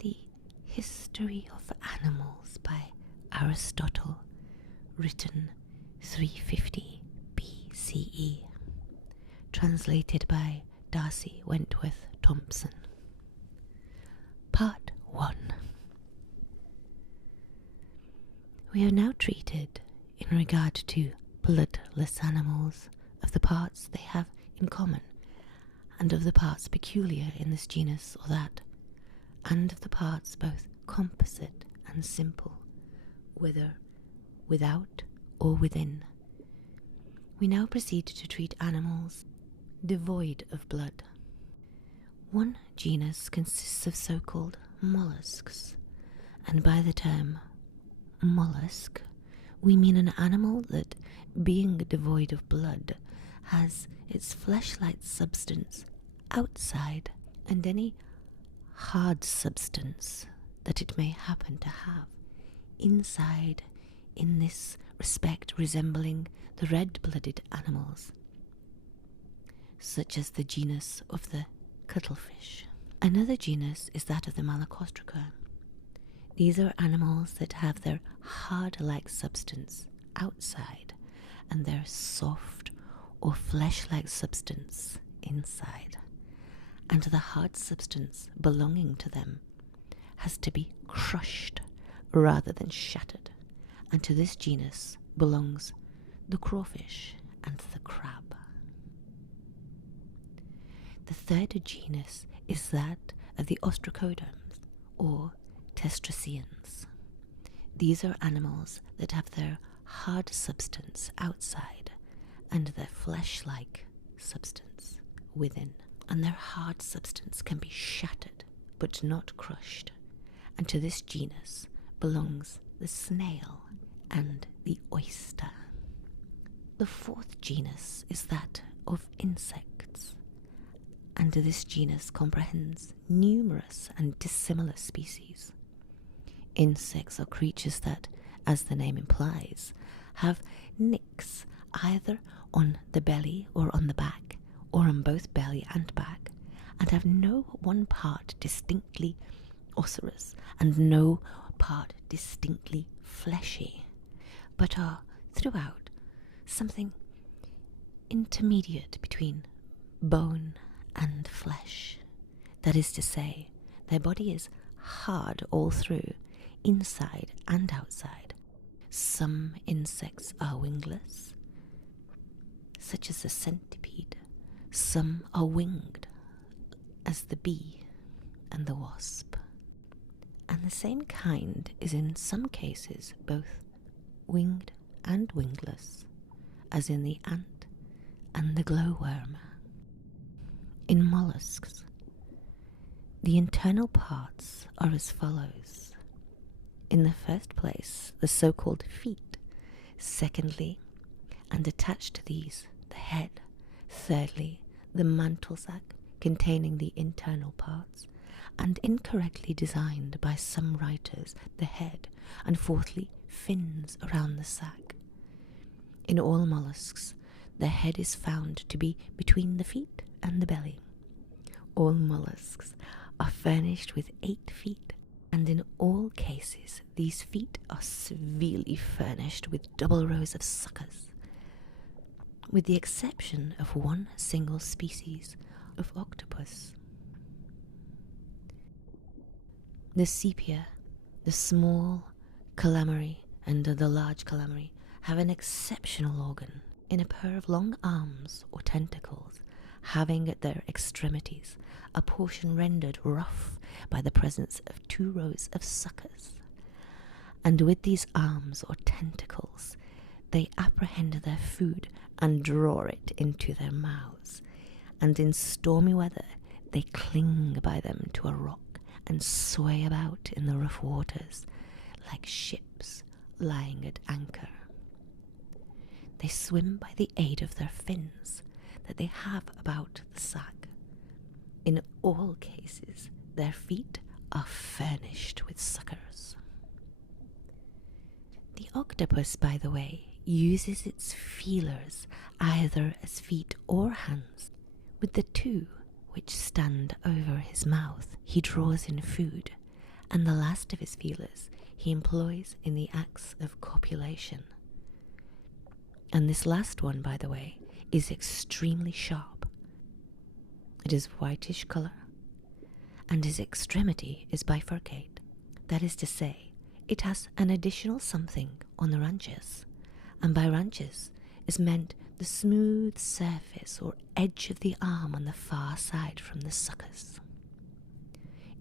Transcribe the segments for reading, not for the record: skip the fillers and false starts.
The History of Animals by Aristotle, written 350 BCE, translated by Darcy Wentworth Thompson. Part 1. We have now treated, in regard to bloodless animals, of the parts they have in common, and of the parts peculiar in this genus or that, and of the parts both composite and simple, whether without or within. We now proceed to treat animals devoid of blood. One genus consists of so-called mollusks, and by the term mollusk we mean an animal that, being devoid of blood, has its flesh-like substance outside, and any hard substance that it may happen to have inside, in this respect resembling the red-blooded animals, such as the genus of the cuttlefish. Another genus is that of the Malacostraca. These are animals that have their hard-like substance outside and their soft or flesh-like substance inside, and the hard substance belonging to them has to be crushed rather than shattered, and to this genus belongs the crawfish and the crab. The third genus is that of the Ostrocodines, or testraceans. These are animals that have their hard substance outside and their flesh-like substance within, and their hard substance can be shattered but not crushed, and to this genus belongs the snail and the oyster. The fourth genus is that of insects, and this genus comprehends numerous and dissimilar species. Insects are creatures that, as the name implies, have nicks either on the belly or on the back, or on both belly and back, and have no one part distinctly osseous and no part distinctly fleshy, but are throughout something intermediate between bone and flesh. That is to say, their body is hard all through, inside and outside. Some insects are wingless, such as the centipede. Some are winged, as the bee and the wasp. And the same kind is in some cases both winged and wingless, as in the ant and the glowworm. In mollusks, the internal parts are as follows. In the first place, the so-called feet. Secondly, and attached to these, the head. Thirdly, the mantle sac containing the internal parts, and incorrectly designed by some writers, the head, and fourthly, fins around the sac. In all mollusks, the head is found to be between the feet and the belly. All mollusks are furnished with 8 feet, and in all cases these feet are severely furnished with double rows of suckers, with the exception of one single species of octopus. The sepia, the small calamary, and the large calamary have an exceptional organ in a pair of long arms or tentacles, having at their extremities a portion rendered rough by the presence of 2 rows of suckers. And with these arms or tentacles they apprehend their food and draw it into their mouths, and in stormy weather they cling by them to a rock and sway about in the rough waters like ships lying at anchor. They swim by the aid of their fins that they have about the sac. In all cases, their feet are furnished with suckers. The octopus, by the way, uses its feelers either as feet or hands. With the 2 which stand over his mouth, he draws in food, and the last of his feelers he employs in the acts of copulation. And this last one, by the way, is extremely sharp. It is whitish colour, and his extremity is bifurcate. That is to say, it has an additional something on the ranches, and by ranches is meant the smooth surface or edge of the arm on the far side from the suckers.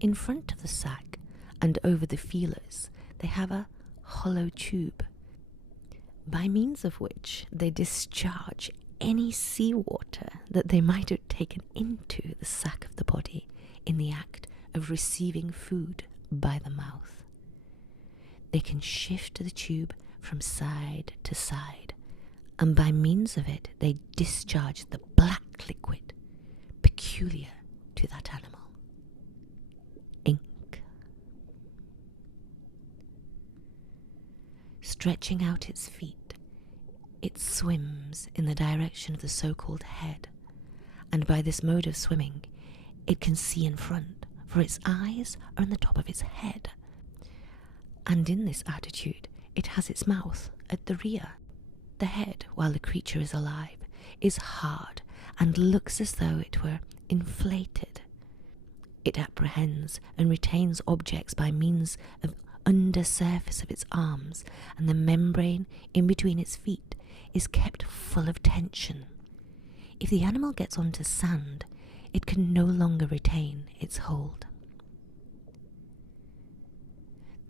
In front of the sac and over the feelers, they have a hollow tube, by means of which they discharge any seawater that they might have taken into the sac of the body in the act of receiving food by the mouth. They can shift the tube from side to side, and by means of it they discharge the black liquid peculiar to that animal. Ink. Stretching out its feet, it swims in the direction of the so-called head, and by this mode of swimming it can see in front, for its eyes are on the top of its head, and in this attitude it has its mouth at the rear. The head, while the creature is alive, is hard and looks as though it were inflated. It apprehends and retains objects by means of under surface of its arms, and the membrane in between its feet is kept full of tension. If the animal gets onto sand, it can no longer retain its hold.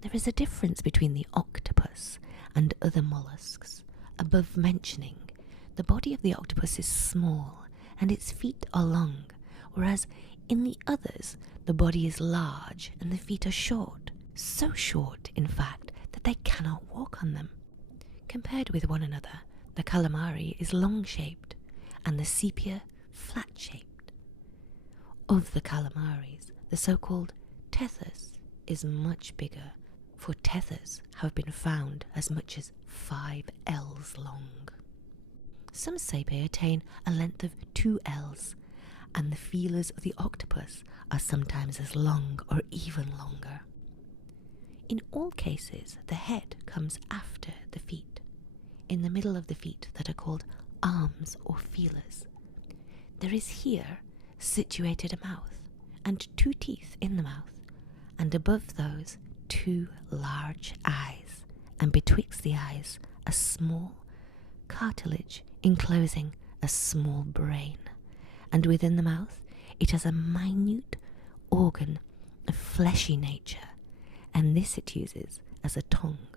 There is a difference between the octopus and other mollusks. Above mentioning, the body of the octopus is small and its feet are long, whereas in the others the body is large and the feet are short, so short in fact that they cannot walk on them. Compared with one another, the calamari is long-shaped and the sepia flat-shaped. Of the calamaris, the so-called tethers is much bigger, for tethers have been found as much as 5 ells long. Some sepae attain a length of 2 ells, and the feelers of the octopus are sometimes as long or even longer. In all cases, the head comes after the feet, in the middle of the feet that are called arms or feelers. There is here situated a mouth, and 2 teeth in the mouth, and above those 2 large eyes, and betwixt the eyes a small cartilage enclosing a small brain, and within the mouth it has a minute organ of fleshy nature, and this it uses as a tongue,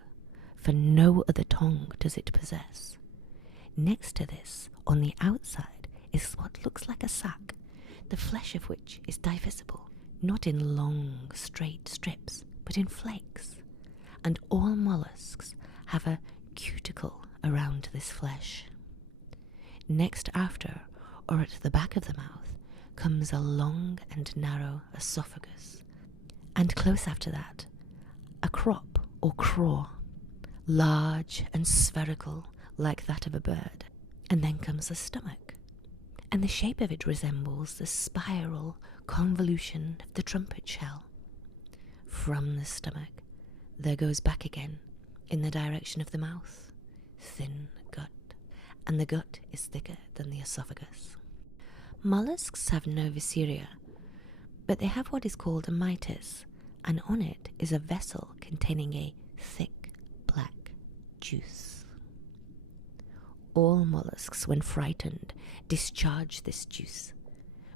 for no other tongue does it possess. Next to this, on the outside, is what looks like a sac, the flesh of which is divisible, not in long straight strips, but in flakes, and all mollusks have a cuticle around this flesh. Next after, or at the back of the mouth, comes a long and narrow esophagus, and close after that, a crop or craw, large and spherical like that of a bird, and then comes the stomach, and the shape of it resembles the spiral convolution of the trumpet shell. From the stomach there goes back again, in the direction of the mouth, thin gut, and the gut is thicker than the esophagus. Mollusks have no viscera, but they have what is called a mitis, and on it is a vessel containing a thick black juice. All mollusks, when frightened, discharge this juice,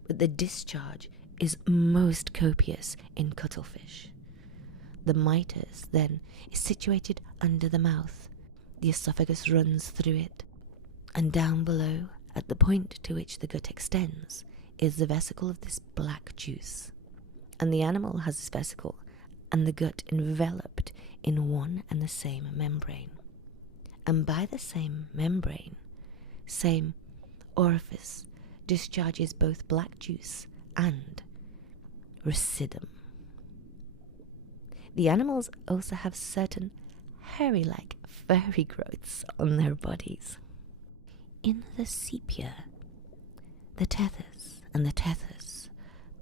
but the discharge is most copious in cuttlefish. The mitis, then, is situated under the mouth. The esophagus runs through it, and down below, at the point to which the gut extends, is the vesicle of this black juice. And the animal has this vesicle and the gut enveloped in one and the same membrane. And by the same membrane, same orifice, discharges both black juice and residuum. The animals also have certain hairy-like furry growths on their bodies. In the sepia, the tethers and the tethers,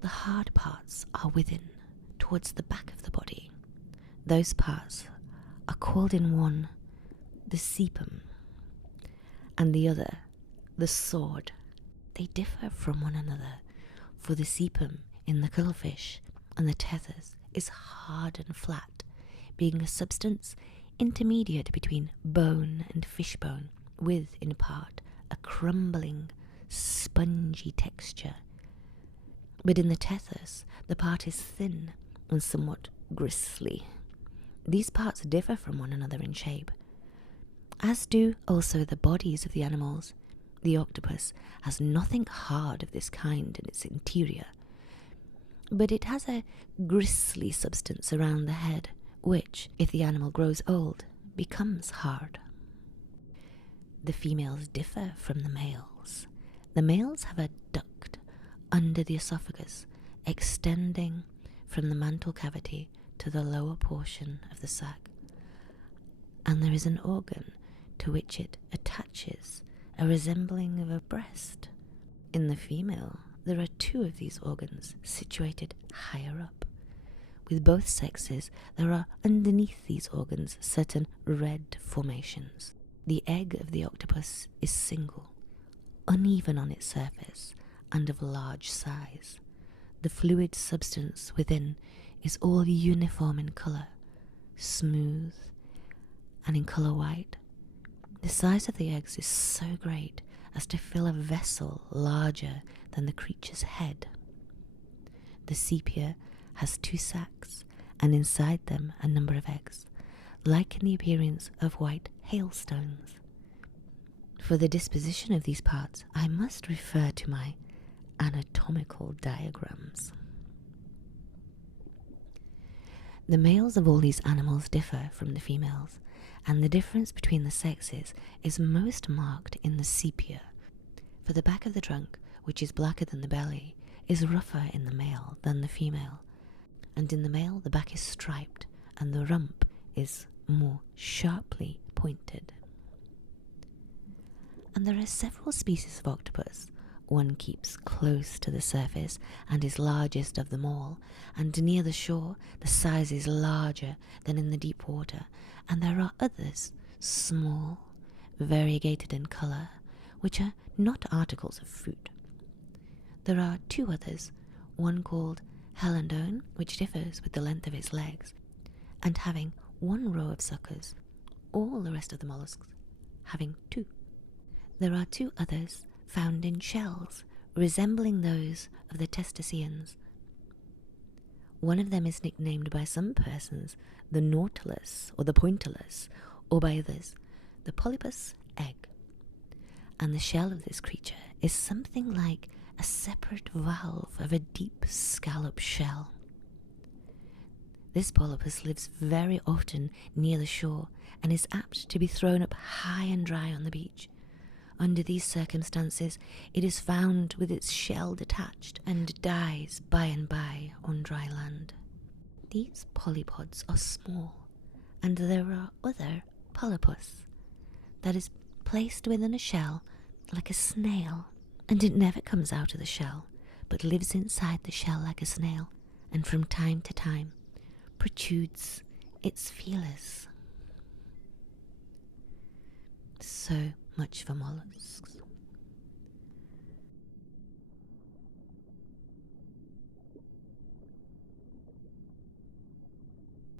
the hard parts are within, towards the back of the body, those parts are called in one the sepum, and the other the sword. They differ from one another, for the sepum in the cuttlefish and the tethers is hard and flat, being a substance intermediate between bone and fishbone, with, in part, a crumbling, spongy texture. But in the tethers, the part is thin and somewhat gristly. These parts differ from one another in shape, as do also the bodies of the animals. The octopus has nothing hard of this kind in its interior, but it has a gristly substance around the head, which, if the animal grows old, becomes hard. The females differ from the males. The males have a duct under the esophagus, extending from the mantle cavity to the lower portion of the sac, and there is an organ to which it attaches a resembling of a breast. In the female, there are two of these organs situated higher up. With both sexes, there are underneath these organs certain red formations. The egg of the octopus is single, uneven on its surface, and of large size. The fluid substance within is all uniform in colour, smooth, and in colour white. The size of the eggs is so great as to fill a vessel larger than the creature's head. The sepia has 2 sacs, and inside them a number of eggs, like in the appearance of white hailstones. For the disposition of these parts, I must refer to my anatomical diagrams. The males of all these animals differ from the females, and the difference between the sexes is most marked in the sepia. For the back of the trunk, which is blacker than the belly, is rougher in the male than the female, and in the male the back is striped and the rump is more sharply pointed. And there are several species of octopus. One keeps close to the surface and is largest of them all, and near the shore the size is larger than in the deep water, and there are others, small, variegated in colour, which are not articles of food. There are 2 others, one called condone, which differs with the length of its legs, and having 1 row of suckers, all the rest of the mollusks having 2. There are 2 others found in shells, resembling those of the testaceans. One of them is nicknamed by some persons the Nautilus or the Pointillus, or by others the polypus egg. And the shell of this creature is something like a separate valve of a deep scallop shell. This polypus lives very often near the shore and is apt to be thrown up high and dry on the beach. Under these circumstances, it is found with its shell detached and dies by and by on dry land. These polypods are small, and there are other polypus that is placed within a shell like a snail, and it never comes out of the shell, but lives inside the shell like a snail, and from time to time protrudes its feelers. So much for mollusks.